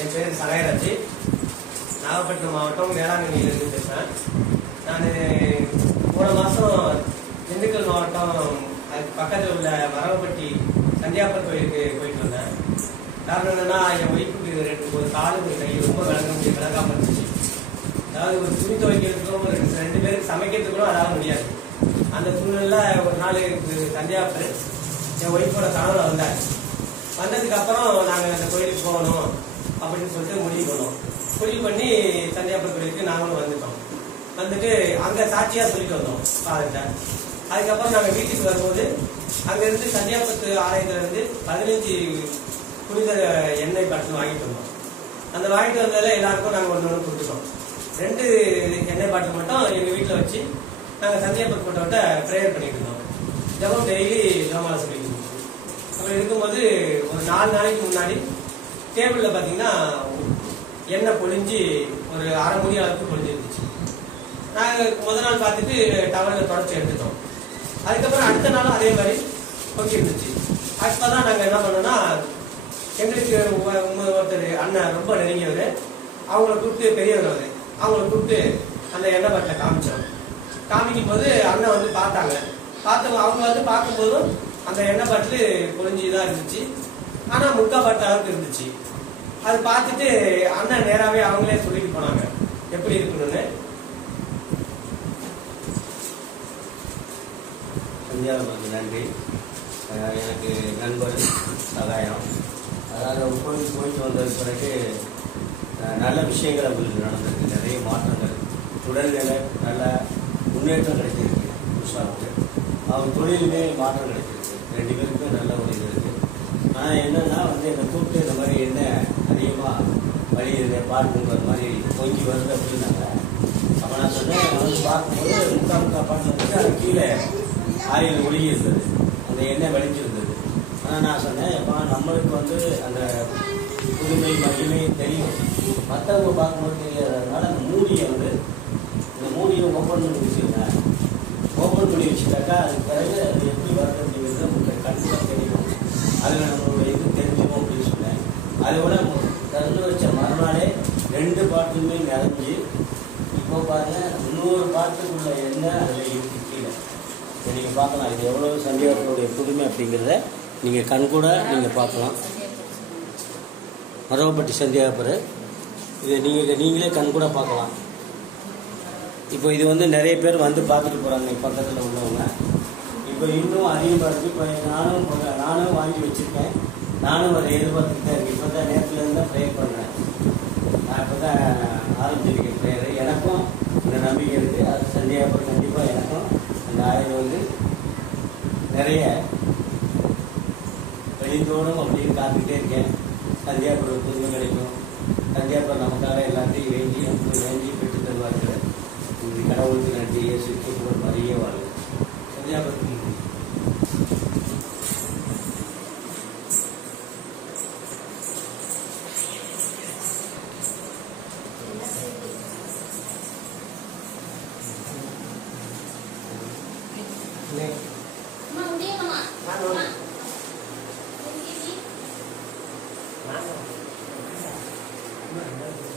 என் பேர் சகாயராஜ் நாகப்பட்டினம் மாவட்டம் வேளாங்கண்ணியிலிருந்து பேசுகிறேன் நான் போன மாதம் திண்டுக்கல் மாவட்டம் அதுக்கு பக்கத்தில் உள்ள மரவப்பட்டி சந்தியாப்பர் கோயிலுக்கு போயிட்டு வந்தேன். காரணம் என்னென்னா என் ஒய்ஃபுக்கு ரெண்டு ஒரு காலுக்கு கை ரொம்ப விளங்க முடியும் விளங்காம இருந்துச்சு. அதாவது ஒரு துணி துவைக்கிறதுக்கும் ஒரு ரெண்டு பேருக்கு சமைக்கிறதுக்கும் அதாவது முடியாது. அந்த சூழ்நிலை ஒரு நாள் சந்தியாப்பர் என் ஒய்ஃபோட கனவுல வந்தார். வந்ததுக்கப்புறம் நாங்கள் அப்படின்னு சொல்லிட்டு முடிவு பண்ணோம். முடிவு பண்ணி சந்தியாப்பர் கோயிலுக்கு நாங்களும் வந்துட்டோம். வந்துட்டு அங்கே சாட்சியாக சொல்லிட்டு வந்தோம் ஃபாதர்கிட்ட அதுக்கப்புறம் நாங்கள் வீட்டுக்கு வரும்போது அங்கேருந்து தனியாப்பத்து ஆலயத்தில் இருந்து பதினஞ்சு புனித எண்ணெய் பாட்டில் வாங்கிட்டு வந்தோம். அந்த வாங்கிட்டு வந்ததில் எல்லாருக்கும் நாங்கள் ஒன்று ஒன்று கொடுத்துட்டோம். ரெண்டு எண்ணெய் பாட்டில் மட்டும் எங்கள் வீட்டில் வச்சு நாங்கள் சந்தியாபத் போட்டவட்ட ப்ரேயர் பண்ணிட்டு இருந்தோம். ஜபம் டெய்லி ஜபமாலை சொல்லிட்டு இருந்தோம். அப்படி இருக்கும்போது ஒரு நாலு நாளைக்கு முன்னாடி டேபிளில் பார்த்தீங்கன்னா எண்ணெய் பொழிஞ்சு ஒரு அரை மணி அளவுக்கு பொழிஞ்சு இருந்துச்சு நாங்கள் முத நாள் பார்த்துட்டு டவரில் தொடச்சி எடுத்துட்டோம். அதுக்கப்புறம் அடுத்த நாளும் அதே மாதிரி கொக்கி இருந்துச்சு அப்பதான் நாங்கள் என்ன பண்ணோம்னா எங்களுக்கு ஒருத்தர் அண்ணன் ரொம்ப நெருங்கியவர். அவங்கள கூப்பிட்டு பெரியவர் அவர். அவங்கள கூப்பிட்டு அந்த எண்ணெய் பாட்டில் காமிச்சோம். காமிக்கும் போது அண்ணன் வந்து பார்த்தாங்க. பார்த்த அவங்க வந்து பார்க்கும்போதும் அந்த எண்ணெய் பாட்டில் பொழிஞ்சு தான் இருந்துச்சு. ஆனால் முக்கா பட்ட அளவுக்கு இருந்துச்சு. அது பார்த்துட்டு அண்ணன் நேராகவே அவங்களே சொல்லிட்டு போனாங்க. எப்படி இருக்கணும்னு சந்தியாவுக்கு நன்றி. எனக்கு நண்பர் சகாயம். அதாவது கோயில் போயிட்டு வந்தது பிறகு நல்ல விஷயங்கள் அவங்களுக்கு நடந்திருக்கு. நிறைய மாற்றங்கள். உடல்நிலை நல்ல முன்னேற்றம் கிடைச்சிருக்கு உஷாவுக்கு அவர் தொழிலுமே மாற்றம் கிடைச்சிருக்கு. ரெண்டு பேருக்கும் நல்ல ஒரு இது இருக்குது ஆனால் என்ன கூப்பிட்டு இந்த மாதிரி என்ன அதிகமாக வழி மாதிரி பொங்கி வருது அப்படின்னாங்க. அப்போ நான் சொன்னேன் வந்து பார்க்கும்போது முக்கா முக்கா பாட்டில் அது கீழே ஆயில் ஒழுகி இருந்தது அந்த எண்ணெய் வலிஞ்சிருந்தது. ஆனால் நான் சொன்னேன் எப்பா நம்மளுக்கு வந்து அந்த புதுமை மகிமை தெரியும். மற்றவங்க பார்க்கும்போது தெரியாததுனால அந்த மூடியை வந்து இந்த மூடியை ஓப்பன் பண்ணி வச்சுருந்தேன் ஓப்பன் பண்ணி வச்சுட்டாக்கா அதுக்கு பிறகு அது எப்படி வருது அப்படிங்கிறது நமக்கு கண்டிப்பாக தெரியும் அதில் நம்மளோட இது தெரிஞ்சுக்கும் அப்படின்னு சொன்னேன் அதை விட திறந்து வச்ச மறுநாளே ரெண்டு பாட்டுமே நிறைஞ்சு இப்போ பாருங்க இன்னொரு பாட்டுக்குள்ள என்ன அதில் இருக்கு கீழே? நீங்கள் பார்க்கலாம் இது எவ்வளோ சந்தியாவுடைய புதுமை அப்படிங்கிறத நீங்கள் கண்கூட நீங்கள் பார்க்கலாம். மரவப்பட்டி சந்தியாபுரம் இதை நீங்கள் நீங்களே கண்கூட பார்க்கலாம். இப்போ இது வந்து நிறைய பேர் வந்து பார்த்துட்டு போகிறாங்க பக்கத்தில் உள்ளவங்க. இப்போ இன்னும் அதிகமாக இருக்குது இப்போ நானும் நானும் வாங்கி வச்சுருக்கேன். நானும் அதை எதிர்பார்த்துக்கிட்டேன் இப்போ தான் நேரத்துலேருந்து தான் ப்ரே பண்ணேன் நம்பிக்கை ப்ரேயர் எனக்கும் இந்த நம்பிக்கை இருக்குது அது சந்தேகப்பட கண்டிப்பாக எனக்கும் அந்த ஆயுதம் வந்து நிறைய வெளிந்தோடும் அப்படின்னு காத்துக்கிட்டே இருக்கேன். சந்தியாபுரம் புதுமை கிடைக்கும். சந்தியாபுரம் நமக்காக எல்லாத்தையும் வேண்டி நமக்கு வேண்டி பெற்று தருவார்கள். இது கடவுளுக்கு நன்றி இயேசு கிறிஸ்துவின் மறிய வாழ்க்கை சந்தியாபுரத்துக்கு Nek. Mak, undi ka, Mak? Manon. Mak. Undi, Mak? Manon. Manon.